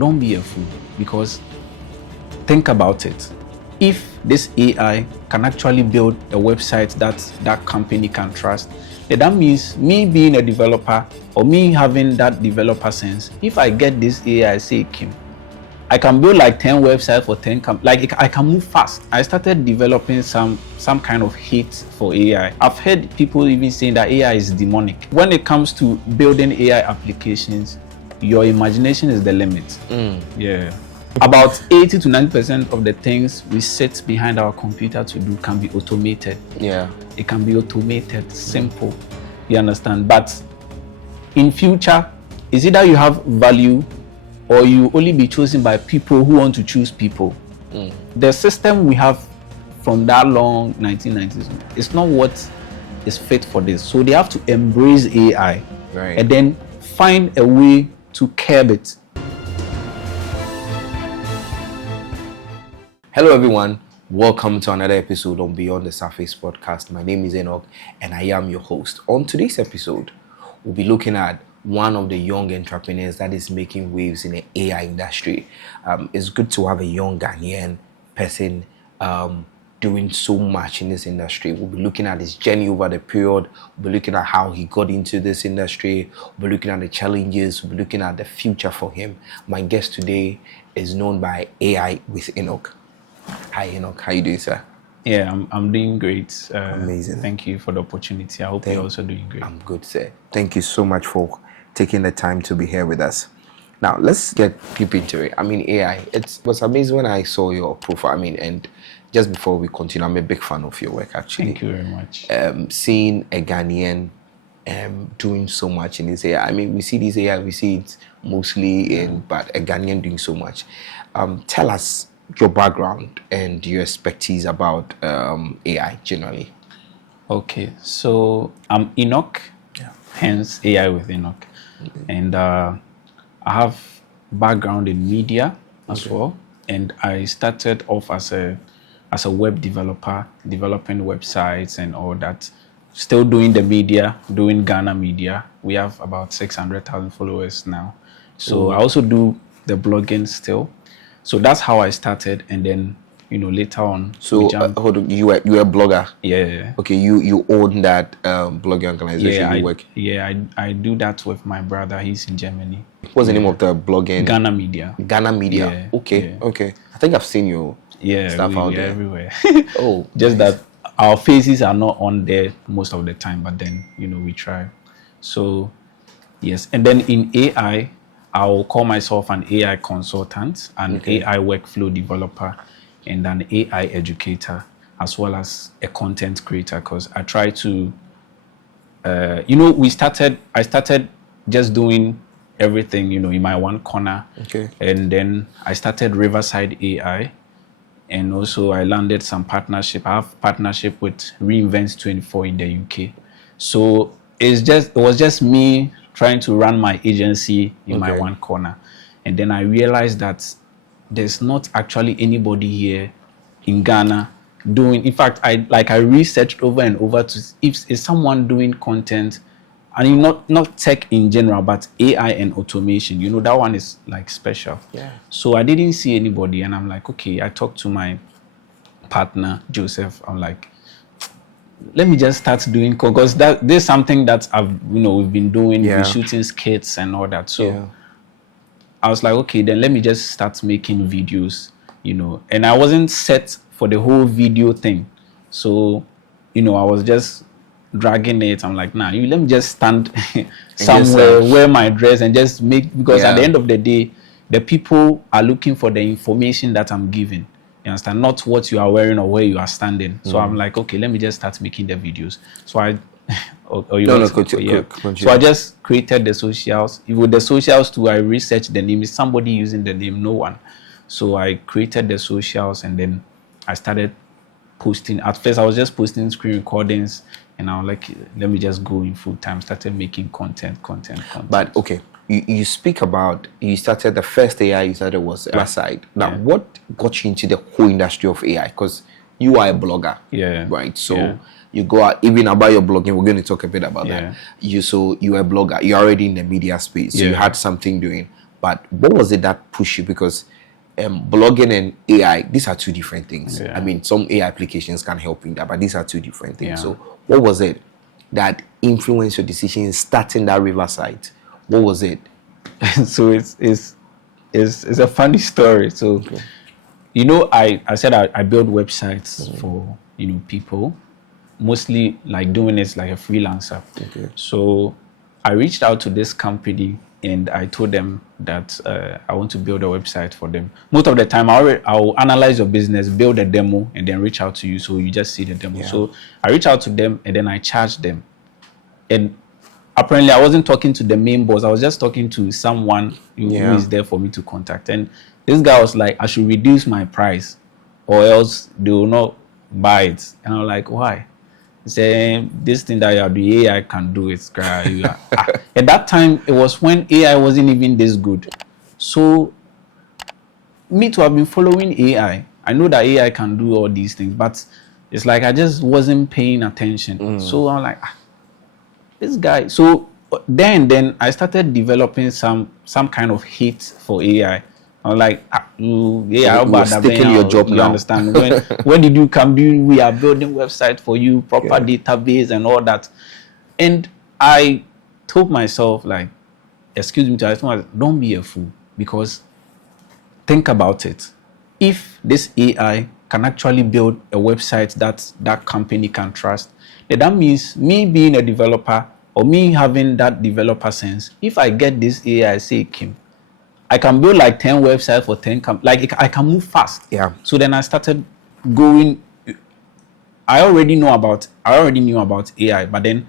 don't be a fool, because think about it. If this AI can actually build a website that company can trust, then that means me being a developer or me having that developer sense, if I get this AI, say Kim, I can build like 10 websites for 10 I can move fast. I started developing some kind of hate for AI. I've heard people even saying that AI is demonic. When it comes to building AI applications, your imagination is the limit. Yeah. About 80 to 90% of the things we sit behind our computer to do can be automated. Yeah. It can be automated, simple. You understand? But in future, is either you have value or you only be chosen by people who want to choose people. The system we have from that long 1990s is not what is fit for this. So they have to embrace AI, right, and then find a way to curb it. Hello everyone, welcome to another episode on Beyond the Surface podcast. My name is Enoch and I am your host. On today's episode, we'll be looking at one of the young entrepreneurs that is making waves in the AI industry. It's good to have a young Ghanaian person doing so much in this industry. We'll be looking at his journey over the period. We'll be looking at how he got into this industry. We'll be looking at the challenges. We'll be looking at the future for him. My guest today is known by AI with Enoch. Hi Enoch, how you doing, sir? Yeah, I'm doing great. Amazing. Thank you for the opportunity. I hope you're also doing great. I'm good, sir. Thank you so much for taking the time to be here with us. Now, let's get deep into it. I mean, AI, it was amazing when I saw your profile. And just before we continue, I'm a big fan of your work, actually. Thank you very much. Seeing a Ghanaian doing so much in this AI. We see this AI, we see it mostly but a Ghanaian doing so much. Tell us your background and your expertise about AI generally. Okay, so I'm Enoch, hence AI with Enoch. And I have background in media as well. And I started off as a web developer, developing websites and all that. Still doing the media, doing Ghana media. We have about 600,000 followers now. So I also do the blogging still. So that's how I started, and then later on. So you were a blogger. Yeah. Okay, you own that blogging organization. You work. Yeah, I do that with my brother. He's in Germany. What's the name of the blogging? Ghana Media. Ghana Media. Yeah, okay. Okay. I think I've seen your stuff out there. Everywhere. Oh, just nice. That our faces are not on there most of the time, but then we try. So yes, and then in AI. I'll call myself an AI consultant, an AI workflow developer, and an AI educator, as well as a content creator, because I try to, I started just doing everything, in my one corner. Okay. And then I started Riverside AI, and also I landed some partnership. I have partnership with Reinvent 24 in the UK. So it was just me trying to run my agency in my one corner. And then I realized that there's not actually anybody here in Ghana doing, in fact, I researched over and over to if is someone doing content, and not tech in general, but AI and automation. That one is like special. Yeah. So I didn't see anybody, and I'm like, okay, I talked to my partner, Joseph. I'm like, let me just start doing, because there's something that we've been doing, we've been shooting skits and all that. So I was like, okay, then let me just start making videos, and I wasn't set for the whole video thing. So, I was just dragging it. I'm like, nah, let me just stand somewhere, wear my dress and just make, because at the end of the day, the people are looking for the information that I'm giving. You understand? Not what you are wearing or where you are standing. So I'm like, okay, let me just start making the videos. So So I just created the socials. With the socials too, I researched the name. Is somebody using the name? No one. So I created the socials, and then I started posting. At first, I was just posting screen recordings, and I was like, let me just go in full time. Started making content. But okay. You speak about, you started, the first AI you started was Riverside. Now, what got you into the whole industry of AI? Because you are a blogger, right? So you go out, even about your blogging, we're going to talk a bit about that. You're a blogger, you're already in the media space, so you had something doing. But what was it that pushed you? Because blogging and AI, these are two different things. Yeah. I mean, some AI applications can help in that, but these are two different things. Yeah. So what was it that influenced your decision in starting that Riverside? What was it? So it's a funny story. So you know, I said I build websites for, you know, people, mostly like doing it like a freelancer. Okay. So I reached out to this company and I told them that I want to build a website for them. Most of the time, I'll analyze your business, build a demo, and then reach out to you. So you just see the demo. Yeah. So I reach out to them and then I charge them. And apparently, I wasn't talking to the main boss. I was just talking to someone who is there for me to contact. And this guy was like, I should reduce my price or else they will not buy it. And I'm like, why? Saying this thing that you are doing, AI can do it. At that time, it was when AI wasn't even this good. So, me to have been following AI, I know that AI can do all these things, but it's like I just wasn't paying attention. So I'm like, this guy. So then I started developing some kind of hate for AI. I'm like, you're sticking your job you now. Understand? When did you come? We are building website for you, proper database and all that. And I told myself, like, excuse me, don't be a fool, because think about it. If this AI can actually build a website that company can trust, then that means me being a developer or me having that developer sense, if I get this AI, say, Kim, I can build like 10 websites for 10 like I can move fast. Yeah. So then I started going. I already knew about AI, but then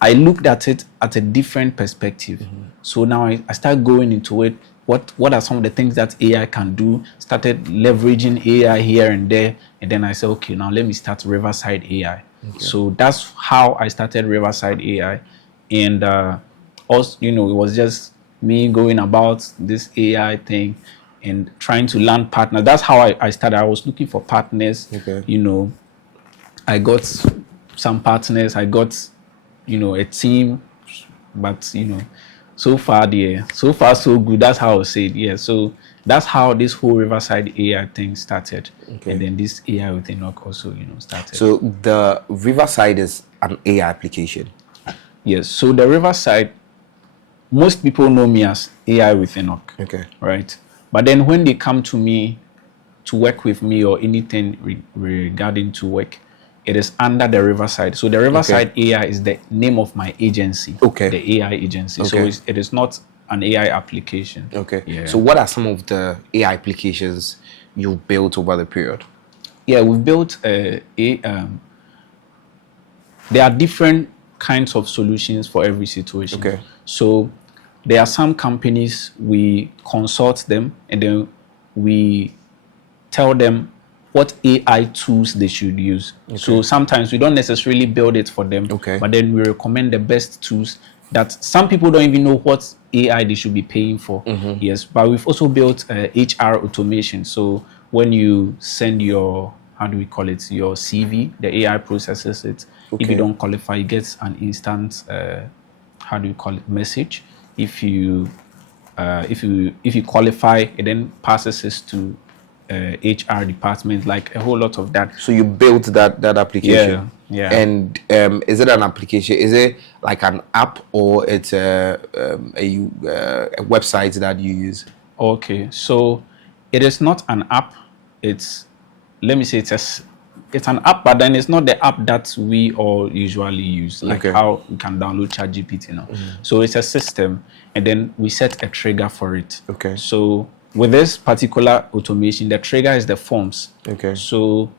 I looked at it at a different perspective. So now I started going into it. What are some of the things that AI can do? Started leveraging AI here and there, and then I said, okay, now let me start Riverside AI. Okay. So that's how I started Riverside AI, and also, you know, it was just me going about this AI thing and trying to land partners. That's how I started. I was looking for partners. Okay. You know, I got some partners. I got, you know, a team, but you know, so far so good. That's how I would say it. Yeah. So that's how this whole Riverside AI thing started. Okay. And then this AI with Enoch also, you know, started. So the Riverside is an AI application. Yes. So the Riverside, most people know me as AI with Enoch. Okay. Right. But then when they come to me to work with me or anything regarding to work, it is under the Riverside. So the Riverside AI is the name of my agency. Okay. The AI agency. Okay. So it is not an AI application. Okay. Yeah. So what are some of the AI applications you built over the period? Yeah, we've built there are different kinds of solutions for every situation. Okay. So there are some companies, we consult them and then we tell them what AI tools they should use. Okay. So sometimes we don't necessarily build it for them, but then we recommend the best tools that some people don't even know what AI they should be paying for. Yes, but we've also built HR automation. So when you send your, how do we call it, your CV, the AI processes it. If you don't qualify, you get an instant, how do you call it, message. If you qualify, it then passes it to HR department, like a whole lot of that. So you built that application. Yeah. And is it an application? Is it like an app or it's a website that you use? Okay, so it is not an app. It's, let me say, it's an app, but then it's not the app that we all usually use, like how we can download ChatGPT now. So it's a system, and then we set a trigger for it. Okay. So with this particular automation, the trigger is the forms. Okay. So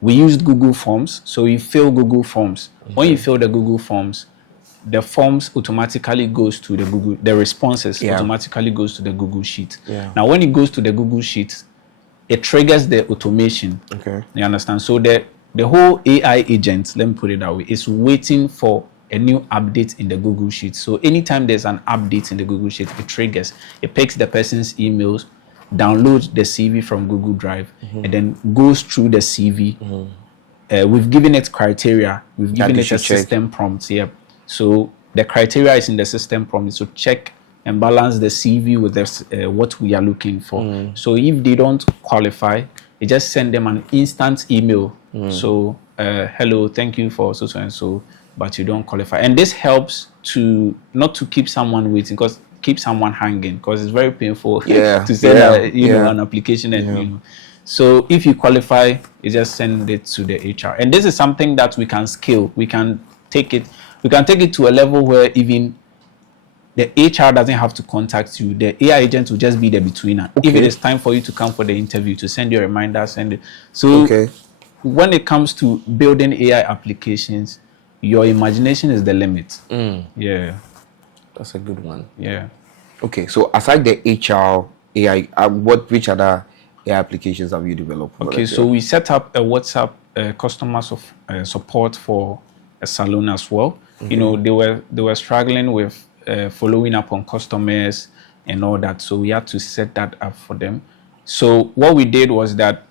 we used Google Forms. So you fill Google Forms. When you fill the Google Forms, the forms automatically goes to the responses automatically goes to the Google Sheet. Now, when it goes to the Google Sheet, it triggers the automation. Okay. You understand? So the whole AI agent, let me put it that way, is waiting for a new update in the Google Sheet. So anytime there's an update in the Google Sheet, it triggers. It picks the person's emails, downloads the CV from Google Drive, and then goes through the CV. We've given it criteria. We've given it a system prompt. Yeah. So the criteria is in the system prompt. So check, and balance the CV with what we are looking for. So if they don't qualify, you just send them an instant email. So hello, thank you for so and so, but you don't qualify. And this helps to not to keep someone waiting, because keep someone hanging, because it's very painful to send an application and you know. So if you qualify, you just send it to the HR. And this is something that we can scale. We can take it to a level where even the HR doesn't have to contact you. The AI agent will just be the betweener. If it is time for you to come for the interview, to send your reminder, send it. So when it comes to building AI applications, your imagination is the limit. Yeah. That's a good one. Yeah. Okay, so aside the HR AI, which other AI applications have you developed? Okay, so we set up a WhatsApp customer support for a salon as well. You know, they were struggling with following up on customers and all that, so we had to set that up for them. So what we did was that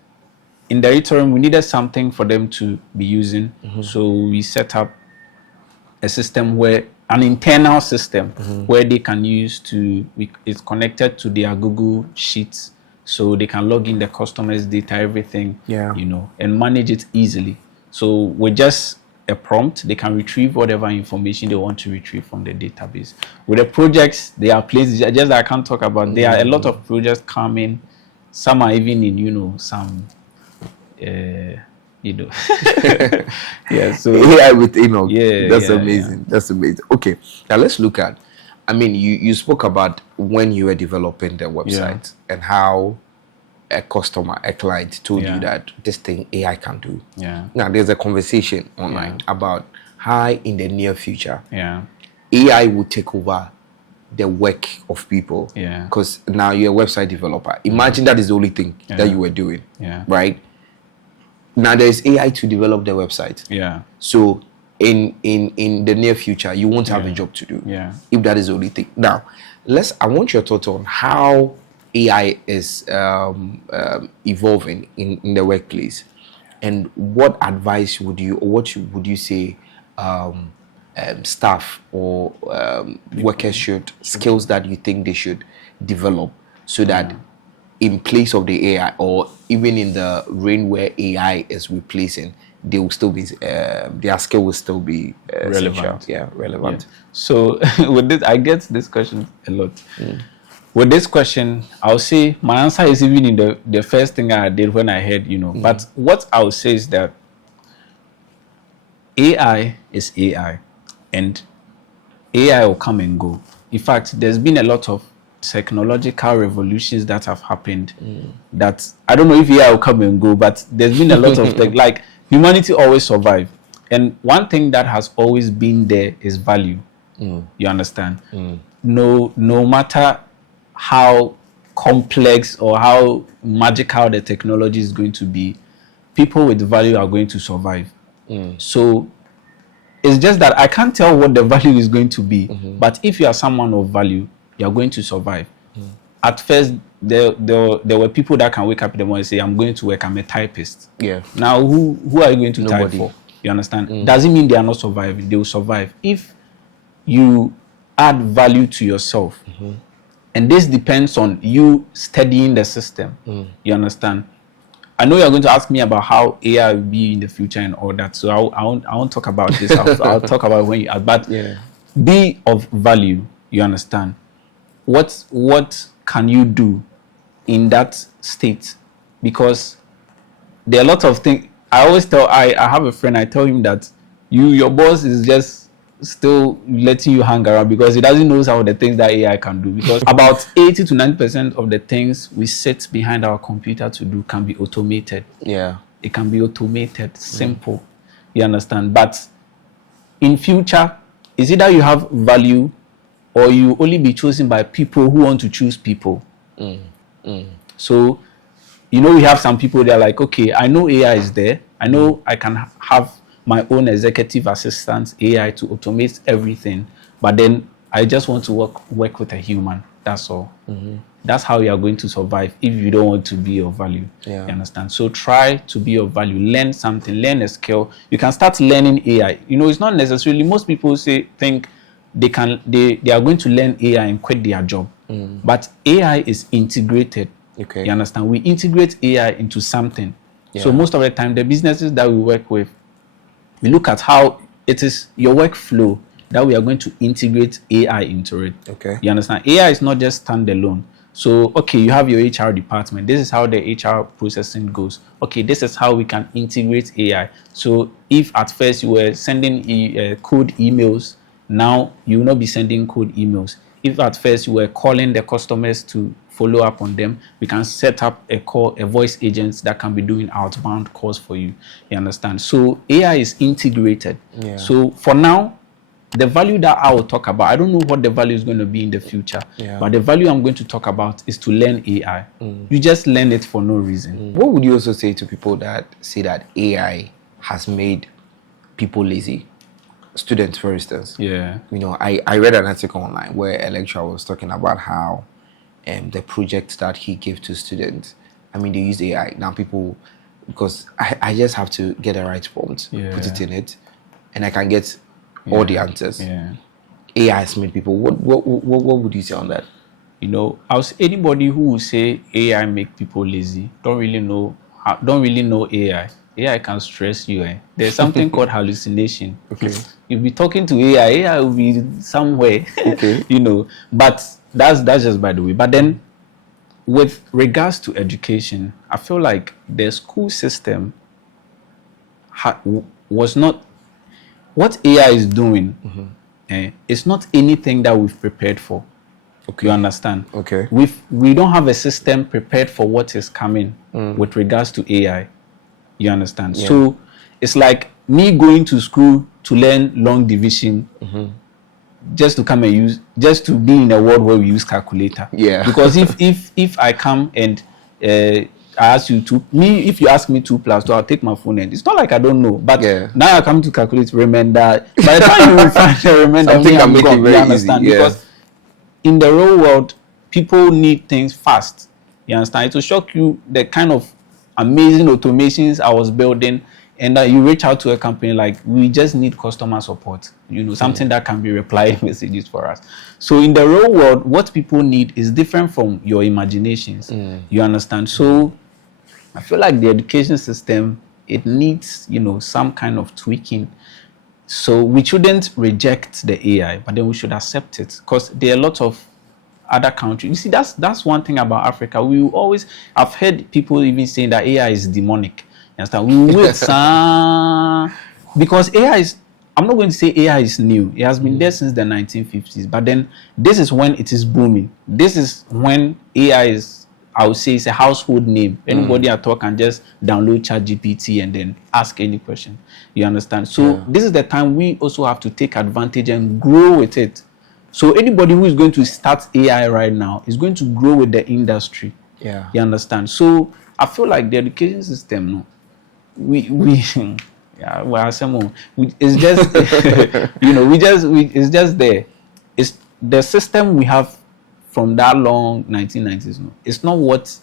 in the interim, we needed something for them to be using. So we set up a system where an internal system where they can use it's connected to their Google Sheets, so they can log in the customers' data, everything, you know, and manage it easily. So with just a prompt, they can retrieve whatever information they want to retrieve from the database. With the projects, there are places just I can't talk about. There are a lot of projects coming. Some are even in, you know, some you know. Yeah, so AI with Enoch. That's yeah, amazing. That's amazing. Okay, now let's look at, I mean, you spoke about when you were developing the website and how a client told you that this thing AI can do. Now there's a conversation online about how in the near future AI will take over the work of people. Because now you're a website developer. Imagine that is the only thing that you were doing. Right? Now there's AI to develop the website. So in the near future, you won't have a job to do. If that is the only thing. Now, I want your thoughts on how AI is evolving in the workplace, and what advice would you say staff or workers skills that you think they should develop, so that in place of the AI, or even in the reign where AI is replacing, they will still be their skill will still be relevant. Relevant. So with this, I get this question a lot. With this question, I'll say my answer is even in the first thing I did when I heard, you know. But what I'll say is that AI is AI, and AI will come and go. In fact, there's been a lot of technological revolutions that have happened that I don't know if AI will come and go, but there's been a lot of like humanity always survive. And one thing that has always been there is value. You understand? No matter how complex or how magical the technology is going to be, people with value are going to survive. So it's just that I can't tell what the value is going to be, but if you are someone of value, you're going to survive. At first, there were people that can wake up in the morning and say, I'm going to work, I'm a typist. Now, who are you going to type for? You understand? Doesn't mean they are not surviving. They will survive if you add value to yourself. And this depends on you studying the system. You understand? I know you're going to ask me about how AI will be in the future and all that. So I won't talk about this. I'll talk about when you ask. But be of value. You understand? What can you do in that state? Because there are a lot of things. I always tell, I have a friend, I tell him that your boss is just still letting you hang around because he doesn't know some of the things that AI can do. Because about 80 to 90% of the things we sit behind our computer to do can be automated. It can be automated, simple. You understand? But in future, is either you have value or you only be chosen by people who want to choose people. So, you know, we have some people, they're like, okay, I know AI is there. I know I can have my own executive assistant AI to automate everything. But then I just want to work with a human. That's all. That's how you are going to survive if you don't want to be of value. You understand? So try to be of value. Learn something. Learn a skill. You can start learning AI. You know, it's not necessarily, most people think they are going to learn AI and quit their job. But AI is integrated. Okay. You understand? We integrate AI into something. So most of the time, the businesses that we work with, we look at how it is your workflow that we are going to integrate AI into it. Okay. You understand? AI is not just standalone. So, okay, you have your HR department. This is how the HR processing goes. Okay, this is how we can integrate AI. So, if at first you were sending code emails, now you will not be sending code emails. If at first you were calling the customers to follow up on them, we can set up a voice agent that can be doing outbound calls for you. You understand? So AI is integrated. Yeah. So for now, the value that I will talk about, I don't know what the value is going to be in the future, but the value I'm going to talk about is to learn AI. You just learn it for no reason. What would you also say to people that say that AI has made people lazy? Students, for instance. Yeah. You know, I read an article online where a lecturer was talking about how the projects that he gave to students, I mean, they use AI. Now people, because I just have to get the right prompt, put it in it, and I can get all the answers. Yeah. AI has made people. What would you say on that? You know, anybody who will say AI make people lazy don't really know AI. AI can stress you. There's something called hallucination. Okay. You'll be talking to AI will be somewhere. Okay. You know, but that's just by the way. But then, with regards to education, I feel like the school system was not what AI is doing. It's not anything that we've prepared for. Okay. You understand? Okay. We don't have a system prepared for what is coming with regards to AI. You understand? Yeah. So it's like me going to school to learn long division, just to come and just to be in a world where we use calculator. Yeah. Because if I come and I ask you if you ask me 2+2, I'll take my phone and it's not like I don't know. But now I come to calculate remainder. By the time you will find the remainder, something that make it very easy. Yeah. Because in the real world, people need things fast. You understand? It will shock you the kind of amazing automations I was building, and you reach out to a company like, we just need customer support, you know, something that can be replying messages for us. So in the real world, what people need is different from your imaginations. You understand? So I feel like the education system, it needs, you know, some kind of tweaking. So we shouldn't reject the AI, but then we should accept it, because there are a lot of other countries. You see, that's one thing about Africa. I've heard people even saying that AI is demonic. You understand? We wait, because AI is, I'm not going to say AI is new. It has been there since the 1950s. But then this is when it is booming. This is when AI is, I would say, it's a household name. Anybody at all can just download ChatGPT and then ask any question. You understand? So this is the time we also have to take advantage and grow with it. So anybody who is going to start AI right now is going to grow with the industry. Yeah. You understand? So I feel like the education system, it's just it's just there. It's the system we have from that long 1990s. No, it's not what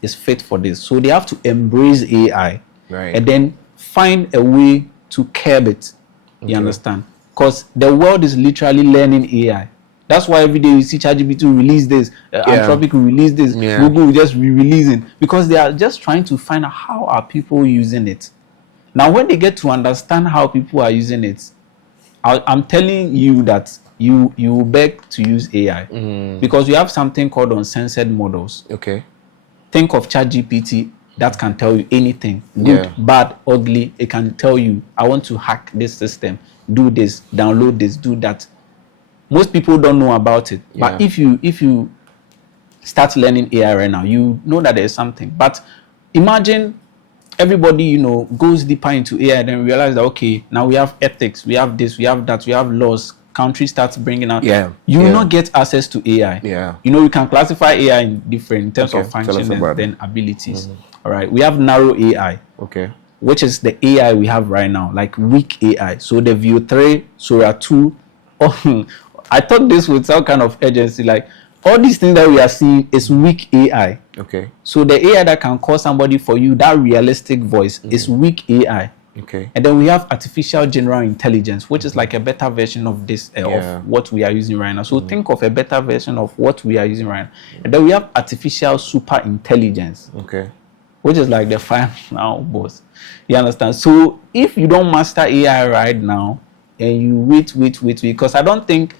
is fit for this. So they have to embrace AI, right, and then find a way to curb it. You understand? Because the world is literally learning AI. That's why every day you see ChatGPT release this, Anthropic will release this, Google will just be releasing, because they are just trying to find out how are people using it. Now, when they get to understand how people are using it, I'm telling you that you beg to use AI, because you have something called uncensored models. Okay. Think of ChatGPT that can tell you anything, good, bad, ugly. It can tell you, I want to hack this system, do this, download this, do that. Most people don't know about it, but if you start learning AI right now, you know that there's something. But imagine everybody, you know, goes deeper into AI and then realize that, okay, now we have ethics, we have this, we have that, we have laws. Country starts bringing out. You will not get access to AI. You know, you can classify AI in terms of function and then abilities. All right, we have narrow AI. Okay. Which is the AI we have right now, like weak AI. So the Veo 3, Sora 2. I thought this with some kind of urgency, like all these things that we are seeing is weak AI. Okay. So the AI that can call somebody for you, that realistic voice, is weak AI. Okay. And then we have artificial general intelligence, which is like a better version of this, of what we are using right now. So think of a better version of what we are using right now. And then we have artificial super intelligence. Okay. Which is like the final boss. You understand? So if you don't master AI right now, and you wait, because I don't think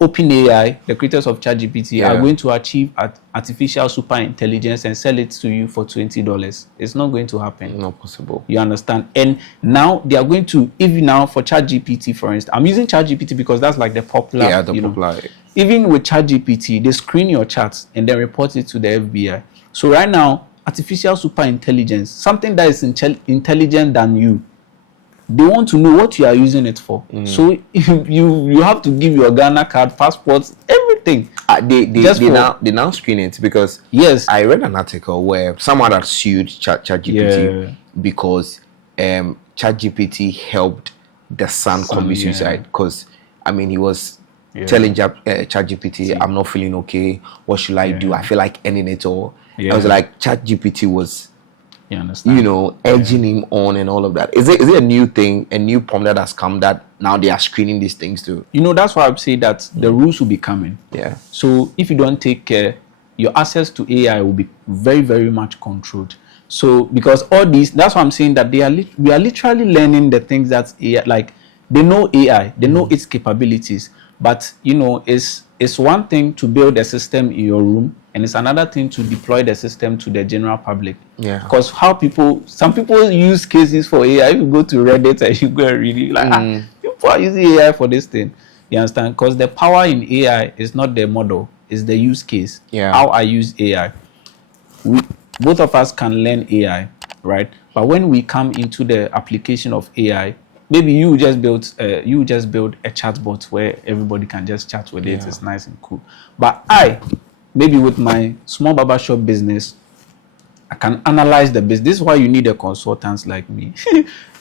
OpenAI, the creators of ChatGPT, are going to achieve artificial super intelligence and sell it to you for $20. It's not going to happen. Not possible. You understand? And now they are going to, even now for ChatGPT, for instance, I'm using ChatGPT because that's like the popular. Yeah, the popular. Even with ChatGPT, they screen your chats and then report it to the FBI. So right now, artificial super intelligence, something that is intelligent than you, they want to know what you are using it for. So you have to give your Ghana card, passports, everything. They now screen it because I read an article where someone had sued ChatGPT because ChatGPT helped the son commit suicide, because I mean he was telling ChatGPT, I'm not feeling okay, what should I do? I feel like ending it all. I was like, ChatGPT was, urging him on and all of that. Is it a new thing, a new problem that has come that now they are screening these things too? That's why I would say that the rules will be coming. Yeah. So if you don't take care, your access to AI will be very, very much controlled. So because all these, that's why I'm saying that we are literally learning the things that AI, like they know AI, they know its capabilities, but it's one thing to build a system in your room, and it's another thing to deploy the system to the general public. Yeah. Because some people use cases for AI. If you go to Reddit and you go and read it, like people are using AI for this thing. You understand? Because the power in AI is not the model, it's the use case. Yeah. How I use AI. Both of us can learn AI, right? But when we come into the application of AI, maybe you just build a chatbot where everybody can just chat with it. It's nice and cool. But maybe with my small barbershop business, I can analyze the business. This is why you need a consultant like me.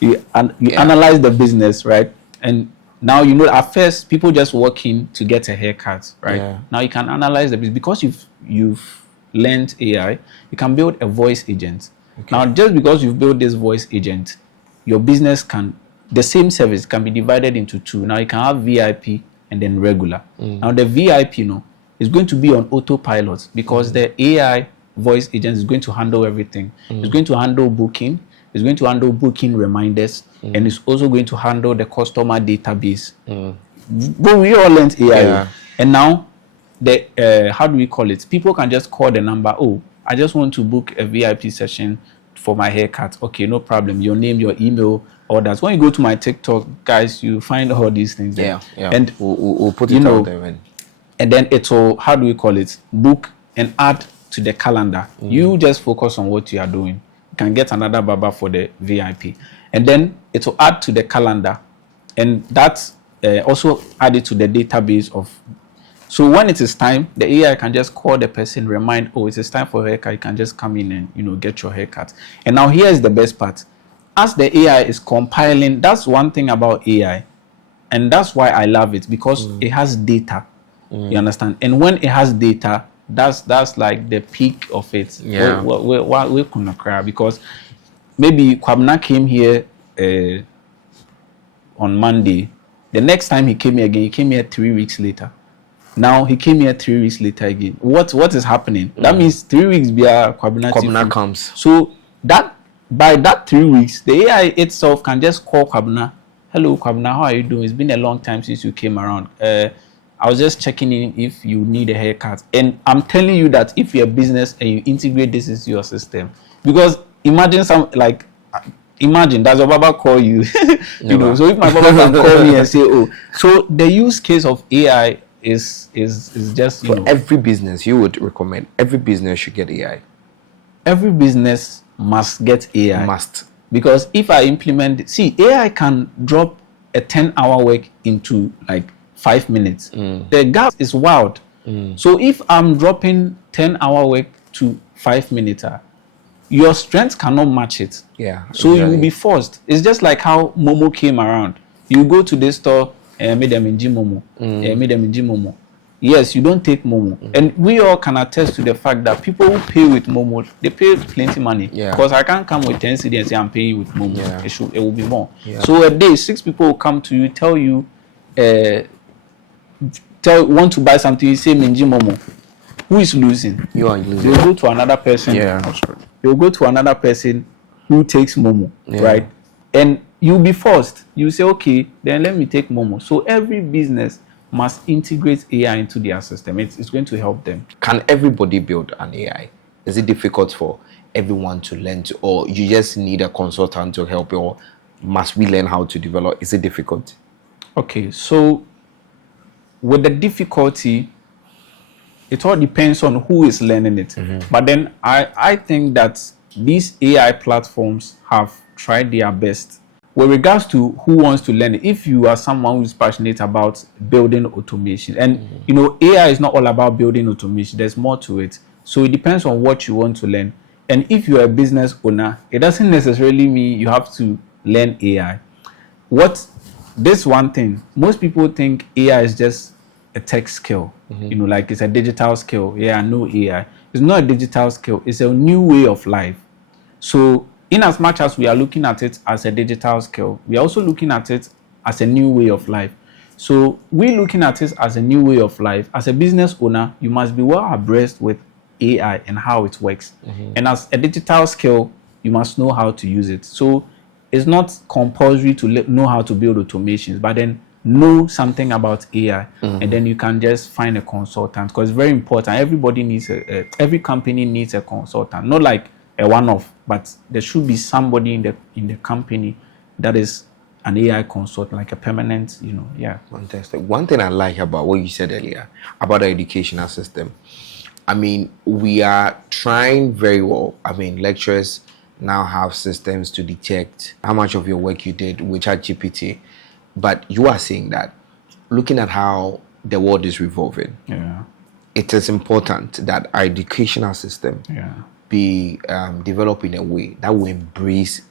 you analyze the business, right? And now at first people just walk in to get a haircut, right? Yeah. Now you can analyze the business because you've learned AI. You can build a voice agent. Okay. Now just because you've built this voice agent, your business the same service can be divided into two. Now you can have VIP and then regular. Now the VIP, is going to be on autopilot because the AI voice agent is going to handle everything. It's going to handle booking. It's going to handle booking reminders, and it's also going to handle the customer database. But we all learned AI, and now how do we call it? People can just call the number. Oh, I just want to book a VIP session for my haircut. Okay, no problem. Your name, your email. Or that when you go to my TikTok, guys, you find all these things there. Yeah. And we'll put it out there. And then it will, how do we call it? Book and add to the calendar. You just focus on what you are doing. You can get another barber for the VIP. And then it will add to the calendar. And that's also added to the database of. So when it is time, the AI can just call the person, remind, oh, it is time for a haircut. You can just come in and, get your haircut. And now here's the best part. As the AI is compiling, that's one thing about AI, and that's why I love it, because it has data. You understand? And when it has data, that's like the peak of it. Yeah. We're gonna cry because maybe Kwabena came here on Monday. The next time he came here again, he came here 3 weeks later. Now he came here 3 weeks later again. What is happening? That means 3 weeks before Kwabena comes. So by that 3 weeks, the AI itself can just call Kwabena. Hello, Kwabena, how are you doing? It's been a long time since you came around. I was just checking in if you need a haircut. And I'm telling you that if you're a business and you integrate this into your system, because imagine does your barber call you? So if my barber can call me and say, oh, so the use case of AI is just for every business. You would recommend every business should get AI. Every business must get AI. Must. Because if I implement AI can drop a 10-hour work into like 5 minutes. The gap is wild. So if I'm dropping 10-hour work to 5 minutes, your strength cannot match it. Yeah. So you will be forced. It's just like how Momo came around. You go to this store, made them in Momo. yes, you don't take Momo. And we all can attest to the fact that people who pay with Momo, they pay plenty money. Yeah. Because I can't come with 10 cedi and say I'm paying you with Momo. Yeah. It will be more. Yeah. So a day, 6 people will come to you, tell you, want to buy something, you say Minji Momo. Who is losing? You are losing. They'll go to another person. Yeah. They'll go to another person who takes Momo, right? And you'll be forced. You say, okay, then let me take Momo. So every business must integrate AI into their system. It's going to help them. Can everybody build an AI? Is it difficult for everyone to learn to, or you just need a consultant to help you, or must we learn how to develop? Is it difficult? Okay, so with the difficulty, it all depends on who is learning it. But then I think that these AI platforms have tried their best. With regards to who wants to learn it, if you are someone who is passionate about building automation, and you know, AI is not all about building automation, there's more to it. So it depends on what you want to learn. And if you're a business owner, it doesn't necessarily mean you have to learn AI. This one thing, most people think AI is just a tech skill, you know, like it's a digital skill. Yeah, no AI. It's not a digital skill, it's a new way of life. So in as much as we are looking at it as a digital skill, we are also looking at it as a new way of life. So we're looking at it as a new way of life. As a business owner, you must be well abreast with AI and how it works. And as a digital skill, you must know how to use it. So it's not compulsory to know how to build automations, but then know something about AI, and then you can just find a consultant, because it's very important. Everybody needs every company needs a consultant, not like a one-off, but there should be somebody in the company that is an AI consultant, like a permanent, you know. Yeah. Fantastic. One thing I like about what you said earlier about the educational system, I mean, we are trying very well. I mean, lecturers now have systems to detect how much of your work you did with ChatGPT, but you are saying that looking at how the world is revolving, it is important that our educational system be developed in a way that will embrace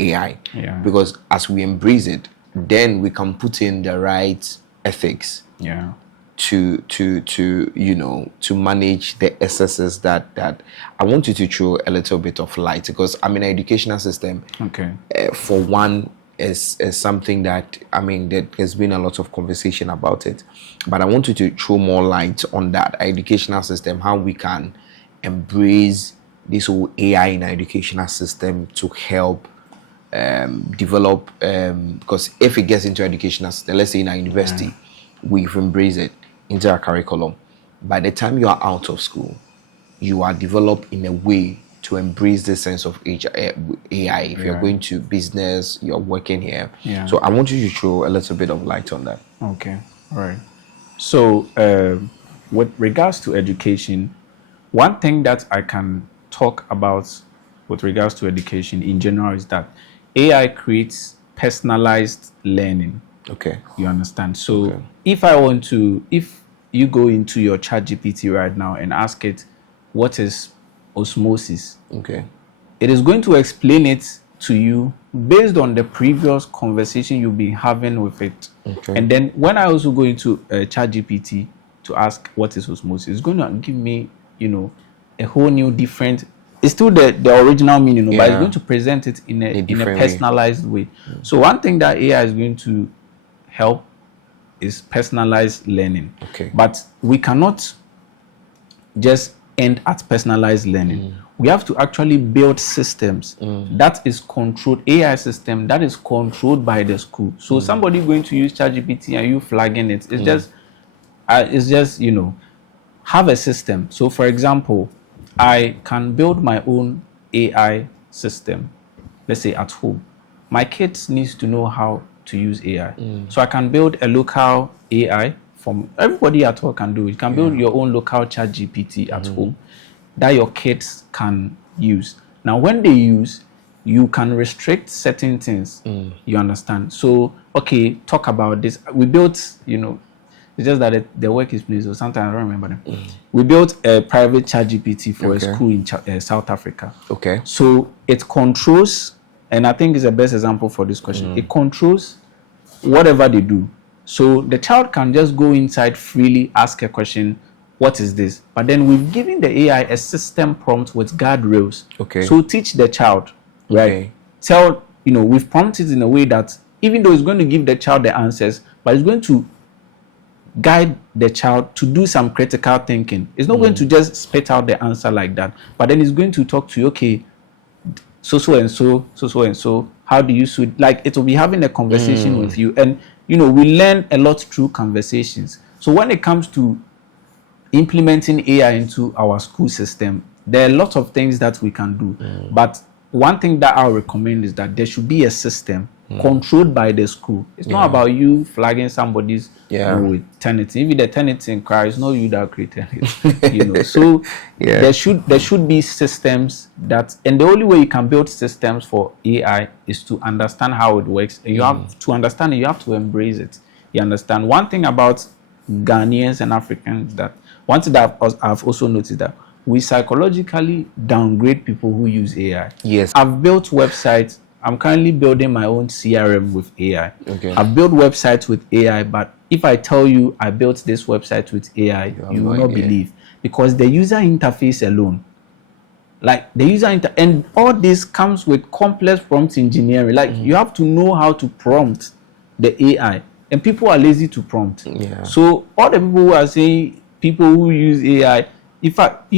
AI. Because as we embrace it, then we can put in the right ethics to you know, to manage the excesses that I want you to throw a little bit of light, because I mean, educational system for one is something that, I mean, there has been a lot of conversation about it, but I want you to throw more light on that educational system, how we can embrace this whole AI in our educational system to help develop, because if it gets into educational system, let's say in our university, we've embraced it into our curriculum. By the time you are out of school, you are developed in a way to embrace this sense of AI. If you're going to business, you're working here. So I want you to throw a little bit of light on that. Okay, all right. So with regards to education, one thing that I can talk about with regards to education in general is that AI creates personalized learning. Okay. You understand? So if you go into your ChatGPT right now and ask it, what is osmosis? It is going to explain it to you based on the previous conversation you've been having with it. And then when I also go into ChatGPT to ask what is osmosis, it's going to give me, you know, a whole new different, it's still the original meaning, but it's going to present it in a personalized way. So one thing that AI is going to help is personalized learning. But we cannot just end at personalized learning. We have to actually build systems that is controlled, AI system that is controlled by the school. So somebody going to use ChatGPT and you flagging it, it's just, you know, have a system. So for example, I can build my own AI system, let's say at home. My kids needs to know how to use AI. So I can build a local AI from everybody at home can do it. You can build your own local ChatGPT at home that your kids can use. Now, when they use, you can restrict certain things. You understand? So, okay, talk about this. We built, you know, it's just that the work is placed, so sometimes I don't remember them. We built a private ChatGPT for a school in South Africa. So it controls, and I think it's the best example for this question. It controls whatever they do. So the child can just go inside freely, ask a question, what is this? But then we've given the AI a system prompt with guardrails. Okay. So teach the child, right? Okay. Tell, we've prompted in a way that even though it's going to give the child the answers, but it's going to guide the child to do some critical thinking. It's not going to just spit out the answer like that, but then it's going to talk to you, okay, so and so, how do you like it will be having a conversation with you. And we learn a lot through conversations. So when it comes to implementing AI into our school system, there are a lot of things that we can do. But one thing that I'll recommend is that there should be a system controlled by the school. It's not about you flagging somebody's with Turnitin. If the Turnitin cry, it's not you that created it. So there should be systems that, and the only way you can build systems for AI is to understand how it works. And you have to understand it, you have to embrace it. You understand? One thing about Ghanaians and Africans, that one thing that I've also noticed, that we psychologically downgrade people who use AI. Yes. I've built websites. I'm currently building my own CRM with AI. Okay. I've built websites with AI, but if I tell you I built this website with AI, you will not believe, because the user interface alone, like the user and all this comes with complex prompt engineering. Like you have to know how to prompt the AI, and people are lazy to prompt. Yeah. So all the people who are saying people who use AI, in fact,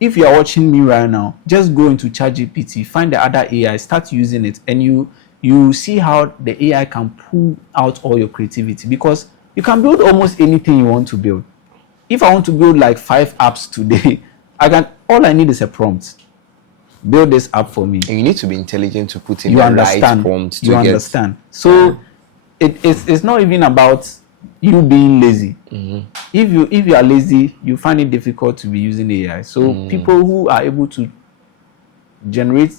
if you are watching me right now, just go into ChatGPT, find the other AI, start using it, and you see how the AI can pull out all your creativity, because you can build almost anything you want to build. If I want to build like 5 apps today, all I need is a prompt. Build this app for me. And you need to be intelligent to put in the right prompt to understand. So it's not even about you being lazy. If you are lazy, you find it difficult to be using AI. So people who are able to generate,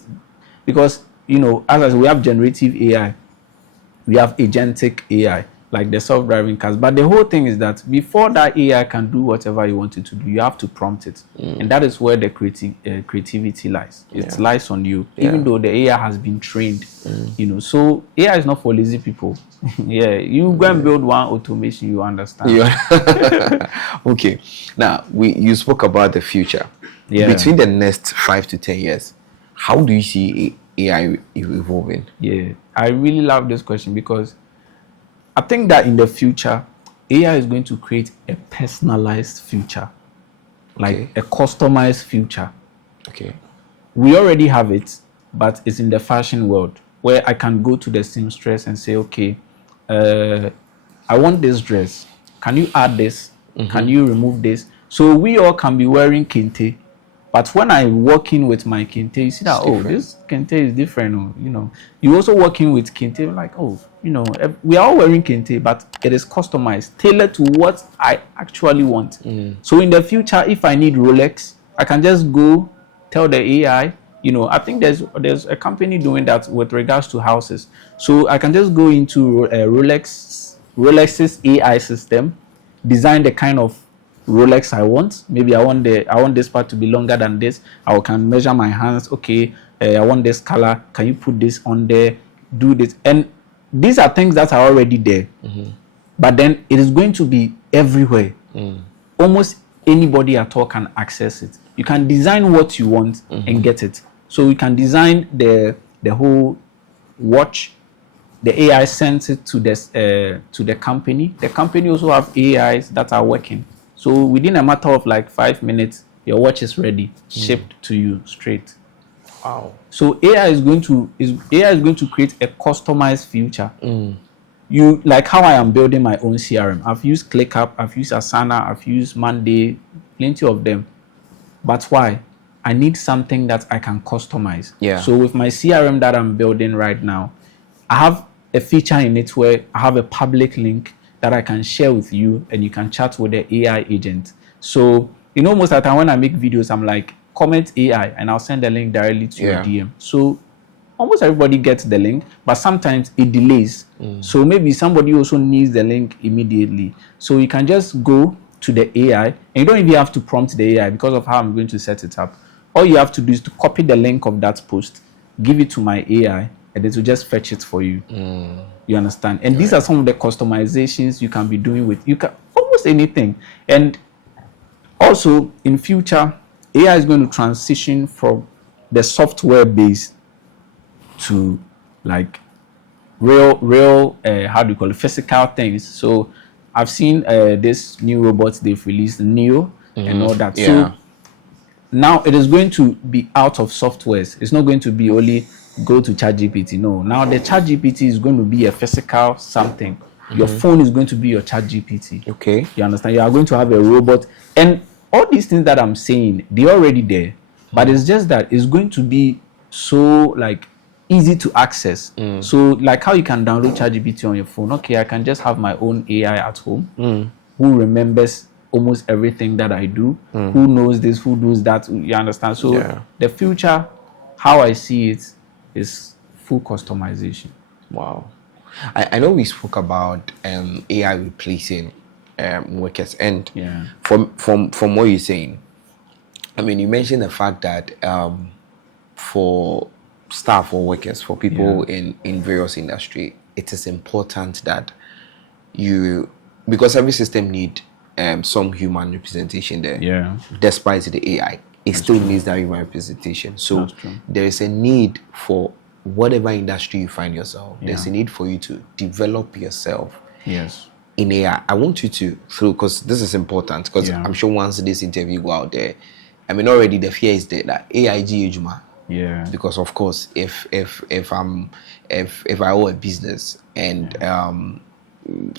because as we have generative AI, we have agentic AI, like the self-driving cars. But the whole thing is that before that AI can do whatever you want it to do, you have to prompt it, and that is where the creativity lies. It lies on you, even though the AI has been trained. So AI is not for lazy people. You go and build one automation, you understand. Okay, now you spoke about the future. Between the next 5 to 10 years, how do you see AI evolving? I really love this question, because I think that in the future, AI is going to create a personalized future, like a customized future. Okay. We already have it, but it's in the fashion world, where I can go to the seamstress and say, okay, I want this dress. Can you add this? Can you remove this? So we all can be wearing kente. But when I walk in with my kente, you see that, this kente is different. You also working with kente, like, we are all wearing kente, but it is customized, tailored to what I actually want. So in the future, if I need Rolex, I can just go tell the AI. I think there's a company doing that with regards to houses. So I can just go into Rolex's AI system, design the kind of Rolex I want. Maybe I want this part to be longer than this. I can measure my hands. Okay, I want this color. Can you put this on there? Do this. And these are things that are already there. But then it is going to be everywhere. Almost anybody at all can access it. You can design what you want and get it. So you can design the whole watch. The AI sends it to the company. The company also have AIs that are working. So within a matter of like 5 minutes, your watch is ready, shipped to you straight. Wow. So AI is going to create a customized future. You, like how I am building my own CRM. I've used ClickUp, I've used Asana, I've used Monday, plenty of them. But why? I need something that I can customize. So with my CRM that I'm building right now, I have a feature in it where I have a public link that I can share with you, and you can chat with the AI agent. So, most of the time when I make videos, I'm like, comment AI, and I'll send the link directly to your DM. So almost everybody gets the link, but sometimes it delays. So maybe somebody also needs the link immediately. So you can just go to the AI, and you don't even have to prompt the AI because of how I'm going to set it up. All you have to do is to copy the link of that post, give it to my AI, and it will just fetch it for you. You understand? And these are some of the customizations you can be doing with almost anything. And also in future, AI is going to transition from the software base to like real how do you call it, physical things. So I've seen this new robots they've released, Neo, and all that. So now it is going to be out of softwares. It's not going to be only go to ChatGPT. No, now the ChatGPT is going to be a physical something. Your phone is going to be your ChatGPT. Okay. You understand? You are going to have a robot. And all these things that I'm saying, they're already there. But it's just that it's going to be so like easy to access. So like how you can download ChatGPT on your phone. Okay, I can just have my own AI at home who remembers almost everything that I do, who knows this, who knows that. You understand? So the future, how I see it, is full customization. Wow. I know we spoke about AI replacing workers, and from what you're saying, I mean, you mentioned the fact that for staff or workers, for people in various industry, it is important that because every system need some human representation there. Yeah. Despite the AI, it still needs that human representation. So there is a need for whatever industry you find yourself. There's a need for you to develop yourself. Yes. In AI, I want you to because this is important, because I'm sure once this interview go out there, I mean already the fear is there that AI Juma. Yeah. Because of course, if I own a business and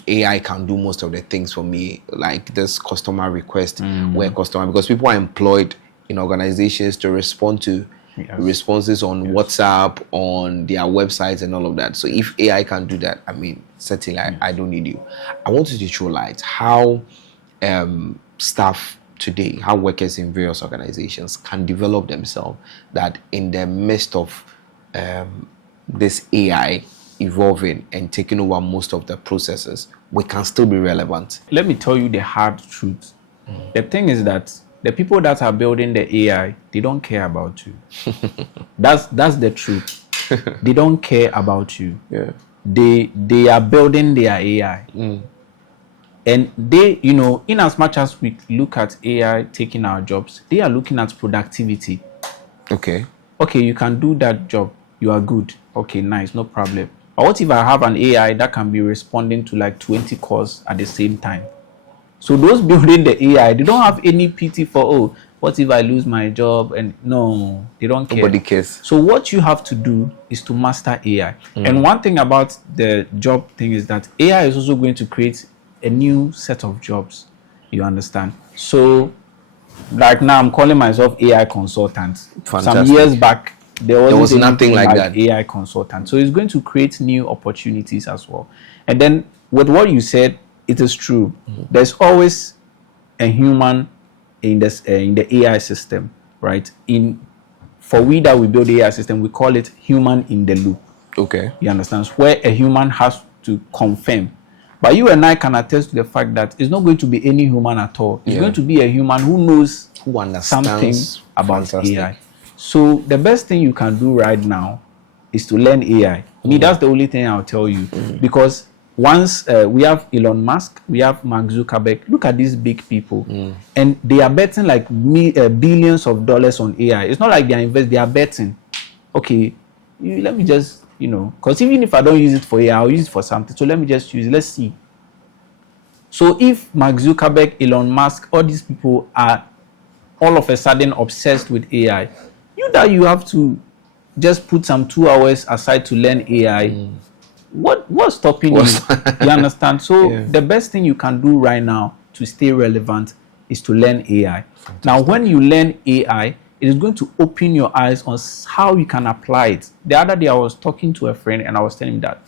AI can do most of the things for me, like this customer request, because people are employed in organizations to respond to responses on WhatsApp, on their websites and all of that. So if AI can do that, I mean, certainly I don't need you. I want you to show light how staff today, how workers in various organizations can develop themselves, that in the midst of this AI evolving and taking over most of the processes, we can still be relevant. Let me tell you the hard truth. The thing is that the people that are building the AI, they don't care about you. That's the truth. They don't care about you. Yeah. They are building their AI. And they, in as much as we look at AI taking our jobs, they are looking at productivity. Okay, you can do that job. You are good. Okay, nice, no problem. But what if I have an AI that can be responding to like 20 calls at the same time? So those building the AI, they don't have any pity for, what if I lose my job? And no, they don't care. Nobody cares. So what you have to do is to master AI. And one thing about the job thing is that AI is also going to create a new set of jobs. You understand? So like now I'm calling myself AI consultant. Fantastic. Some years back, there was nothing like that. AI consultant. So it's going to create new opportunities as well. And then with what you said, it is true. There's always a human in this in the AI system, right? For we that we build the AI system, we call it human in the loop. Okay. You understand? Where a human has to confirm. But you and I can attest to the fact that it's not going to be any human at all. It's going to be a human who knows something about AI. So the best thing you can do right now is to learn AI. Me, that's the only thing I'll tell you. Because once we have Elon Musk, we have Mark Zuckerberg. Look at these big people, and they are betting like billions of dollars on AI. It's not like they are investing; they are betting. Okay, let me just because even if I don't use it for AI, I'll use it for something. So let me just use it. Let's see. So if Mark Zuckerberg, Elon Musk, all these people are all of a sudden obsessed with AI, you have to just put some 2 hours aside to learn AI. What's stopping you? You understand? So the best thing you can do right now to stay relevant is to learn AI. Fantastic. Now, when you learn AI, it is going to open your eyes on how you can apply it. The other day, I was talking to a friend and I was telling him that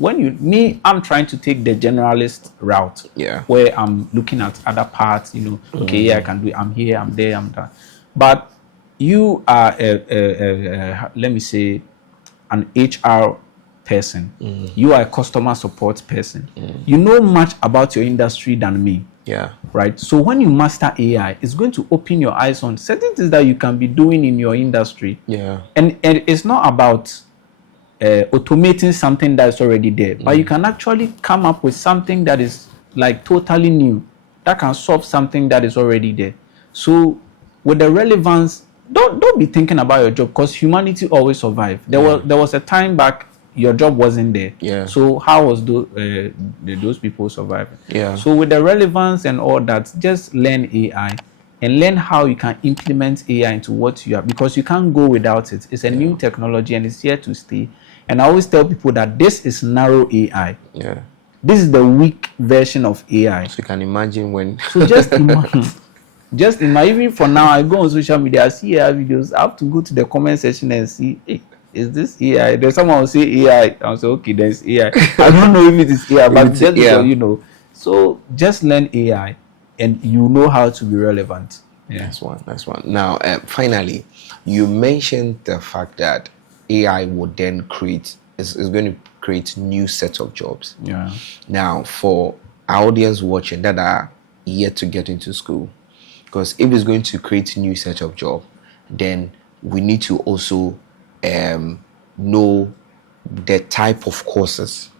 I'm trying to take the generalist route, where I'm looking at other parts. Okay, I can do it. I'm here, I'm there, I'm there. But you are let me say, an HR person. You are a customer support person. You know much about your industry than me. Yeah. Right. So when you master AI, it's going to open your eyes on certain things that you can be doing in your industry. Yeah. And it's not about automating something that's already there, but you can actually come up with something that is like totally new that can solve something that is already there. So with the relevance, don't be thinking about your job, because humanity always survive. There was a time back your job wasn't there. Yeah. So how was those people surviving? Yeah. So with the relevance and all that, just learn AI and learn how you can implement AI into what you have, because you can't go without it. It's a new technology and it's here to stay. And I always tell people that this is narrow AI. Yeah. This is the weak version of AI. So you can imagine when. So just imagine. Just imagine. Even for now, I go on social media, I see AI videos. I have to go to the comment section and see, hey, is this AI? There's someone who say AI. I'll say, okay, there's AI. I don't know if it is AI, but just you know. So just learn AI, and you know how to be relevant. Yeah. That's one. Now, finally, you mentioned the fact that AI would then is going to create new set of jobs. Yeah. Now, for our audience watching that are yet to get into school, because if it's going to create new set of job, then we need to also know the type of courses.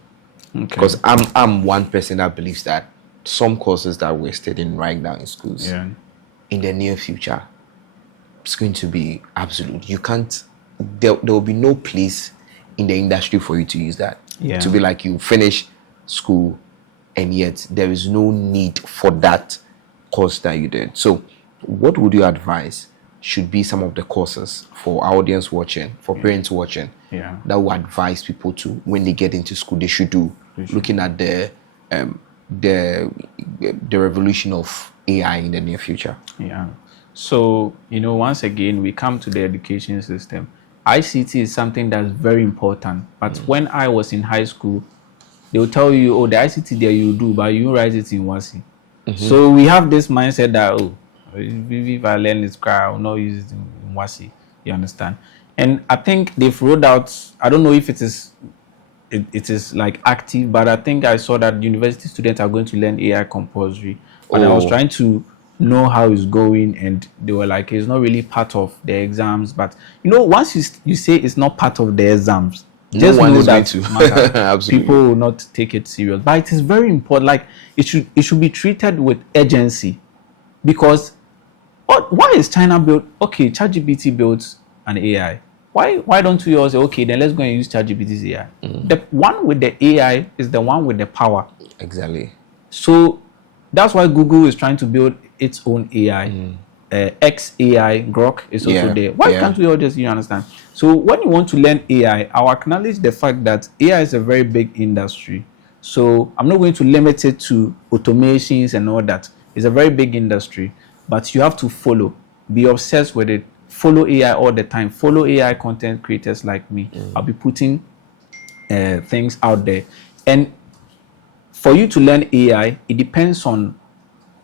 Okay. Because I'm one person that believes that some courses that we're studying right now in schools, in the near future, it's going to be absolute. You can't. There will be no place in the industry for you to use that. Yeah. To be like you finish school, and yet there is no need for that course that you did. So, what would you advise should be some of the courses for our audience watching, for parents watching, that would advise people to, when they get into school, they should do, looking at the revolution of AI in the near future? Yeah. So, once again, we come to the education system. ICT is something that's very important. But when I was in high school, they will tell you, oh, the ICT there you do, but you write it in WASI. So we have this mindset that, if I learn this cry, I will not use it in WASI. You understand? And I think they've rolled out, I don't know if it is like active, but I think I saw that university students are going to learn AI compulsory. And I was trying to know how it's going, and they were like, it's not really part of the exams. But once you say it's not part of the exams, just know that people will not take it serious. But it is very important. Like it should be treated with urgency, because why is China built? Okay, ChatGPT built an AI. Why don't we all say, okay, then let's go and use ChatGPT's AI? The one with the AI is the one with the power. Exactly. So that's why Google is trying to build its own AI. XAI, Grok is also there. Why can't we all just, you understand? So when you want to learn AI, I'll acknowledge the fact that AI is a very big industry. So I'm not going to limit it to automations and all that. It's a very big industry, but you have to follow, be obsessed with it, follow AI all the time, follow AI content creators like me. I'll be putting things out there. And for you to learn AI, it depends on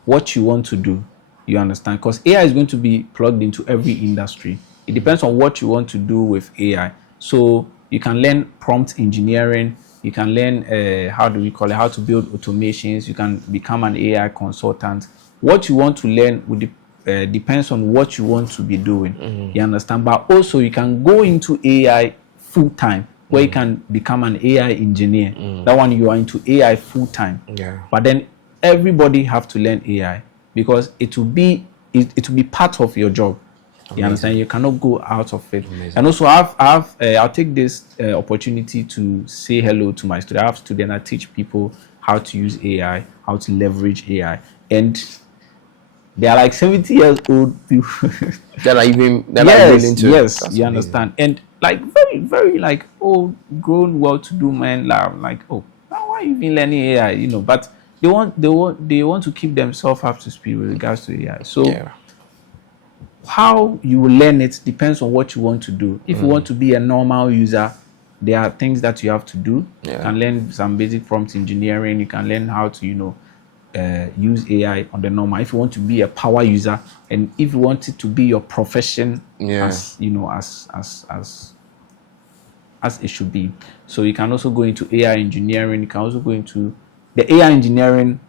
what you want to do. You understand? Because AI is going to be plugged into every industry. It depends on what you want to do with AI. So you can learn prompt engineering. You can learn, how to build automations. You can become an AI consultant. What you want to learn would depends on what you want to be doing. You understand? But also you can go into AI full time, where you can become an AI engineer. That one, you are into AI full time. But then everybody have to learn AI, because it will be part of your job. You understand? You cannot go out of it. And also, I'll take this opportunity to say hello to my students. I have students that teach people how to use AI, how to leverage AI, and they are like 70 years old people. That are into yes, you understand? And like very, very like grown, well-to-do men. Like, why are you even learning AI? But they want to keep themselves up to speed with regards to AI. So how you will learn it depends on what you want to do. If you want to be a normal user, there are things that you have to do. You can learn some basic prompt engineering. You can learn how to use AI on the normal. If you want to be a power user, and if you want it to be your profession, as it should be. So you can also go into AI engineering. You can also go into the AI engineering.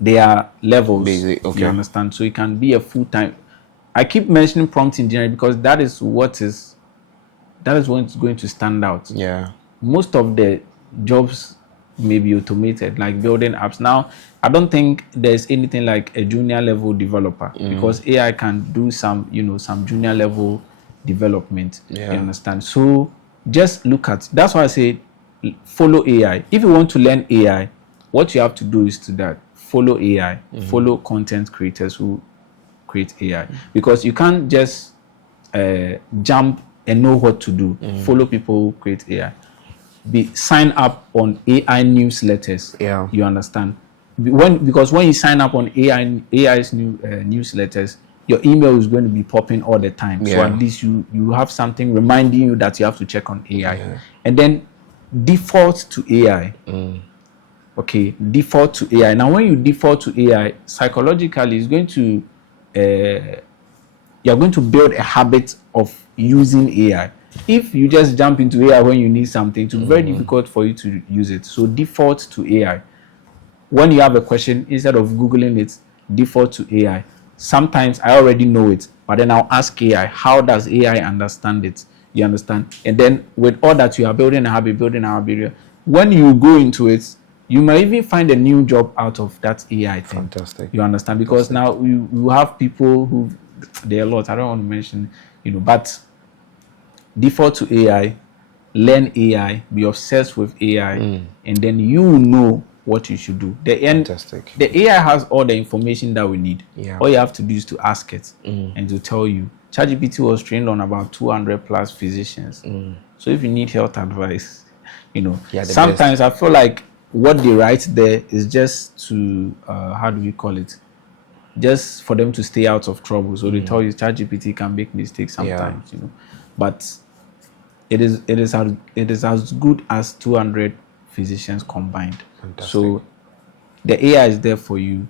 There are levels. Basic, okay. You understand? So you can be a full-time. I keep mentioning prompt engineering because that is what is that is when it's going to stand out. Yeah. Most of the jobs may be automated, like building apps. Now, I don't think there's anything like a junior level developer because AI can do some, some junior level development. Yeah. You understand? So just look at, that's why I say follow AI. If you want to learn AI, what you have to do is to that follow AI, follow content creators who create AI, because you can't just jump and know what to do. Follow people who create AI. Sign up on AI newsletters. Yeah. You understand? Because when you sign up on AI's newsletters, your email is going to be popping all the time. So at least you have something reminding you that you have to check on AI. Yeah. And then default to AI. Okay, default to AI. Now, when you default to AI, psychologically, it's going to you're going to build a habit of using AI. If you just jump into AI when you need something, it's very difficult for you to use it. So default to AI. When you have a question, instead of Googling it, default to AI. Sometimes I already know it, but then I'll ask AI, how does AI understand it? You understand? And then with all that, you are building a habit. When you go into it, you might even find a new job out of that AI thing. Fantastic. You understand? Because now you have people who, there are a lot, I don't want to mention, but default to AI, learn AI, be obsessed with AI, and then you know what you should do. Fantastic. The AI has all the information that we need. Yeah. All you have to do is to ask it and to tell you. ChatGPT was trained on about 200 plus physicians. So if you need health advice, sometimes I feel like what they write there is just to, how do we call it? Just for them to stay out of trouble. So they tell you ChatGPT can make mistakes sometimes, but it is as good as 200 physicians combined. Fantastic. So the AI is there for you.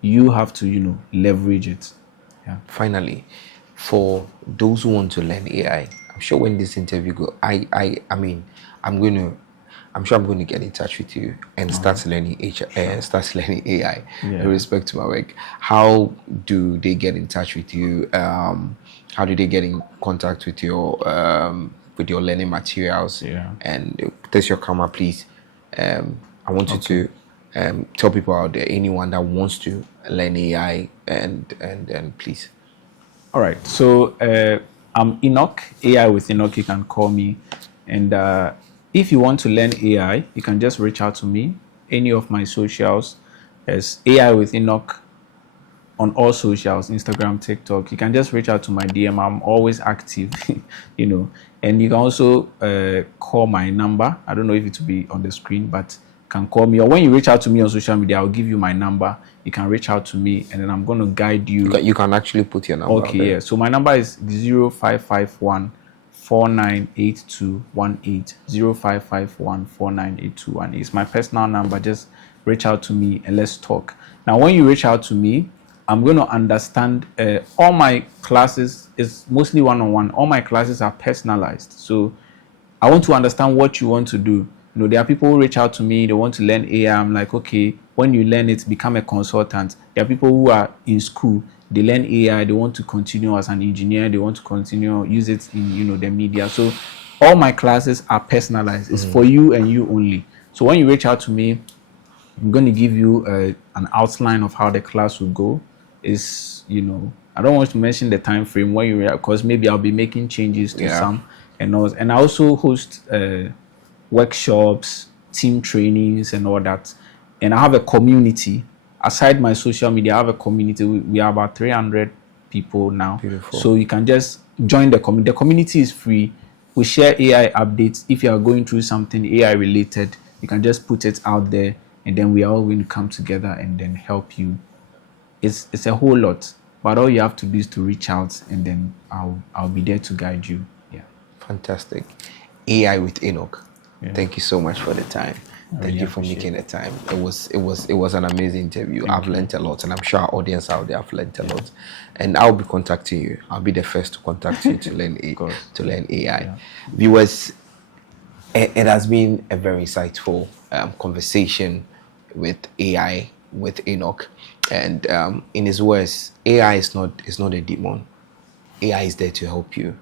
You have to, leverage it. Yeah. Finally, for those who want to learn AI, I'm sure when this interview go, I'm sure I'm going to get in touch with you and start learning AI in respect to my work. How do they get in touch with you? How do they get in contact with your learning materials? Yeah. And test your camera, please. I want you to tell people out there, anyone that wants to learn AI, and please. All right. So I'm Enoch, AI with Enoch. You can call me, and if you want to learn AI, you can just reach out to me. Any of my socials as AI with Enoch on all socials, Instagram, TikTok. You can just reach out to my DM. I'm always active, And you can also call my number. I don't know if it will be on the screen, but you can call me. Or when you reach out to me on social media, I'll give you my number. You can reach out to me, and then I'm going to guide you. You can actually put your number. Okay, yeah. So my number is 0551 498218. 0551 498218. It's my personal number. Just reach out to me and let's talk. Now, when you reach out to me, I'm going to understand. All my classes is mostly one-on-one. All my classes are personalized. So I want to understand what you want to do. There are people who reach out to me. They want to learn AI. I'm like, okay, when you learn it, become a consultant. There are people who are in school. They learn AI. They want to continue as an engineer. They want to continue use it in the media. So all my classes are personalized. It's for you and you only. So when you reach out to me, I'm going to give you an outline of how the class will go. I don't want to mention the time frame when you, because maybe I'll be making changes to some and all. And I also host workshops, team trainings, and all that. And I have a community. Aside my social media, I have a community. We are about 300 people now. Beautiful. So you can just join the community. The community is free. We share AI updates. If you are going through something AI related, you can just put it out there, and then we are all going to come together and then help you. It's a whole lot, but all you have to do is to reach out, and then I'll be there to guide you. Yeah. Fantastic. AI with Enoch. Yeah. Thank you so much for the time. Thank you for making the time. It was an amazing interview. I've learned a lot, and I'm sure our audience out there have learned a lot. And I'll be contacting you. I'll be the first to contact you to learn AI. Yeah. Viewers, it has been a very insightful conversation with AI with Enoch. And in his words, AI is not a demon. AI is there to help you.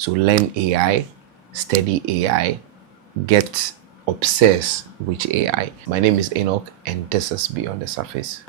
So learn AI, study AI, get obsessed with AI. My name is Enoch, and this is Beyond the Surface.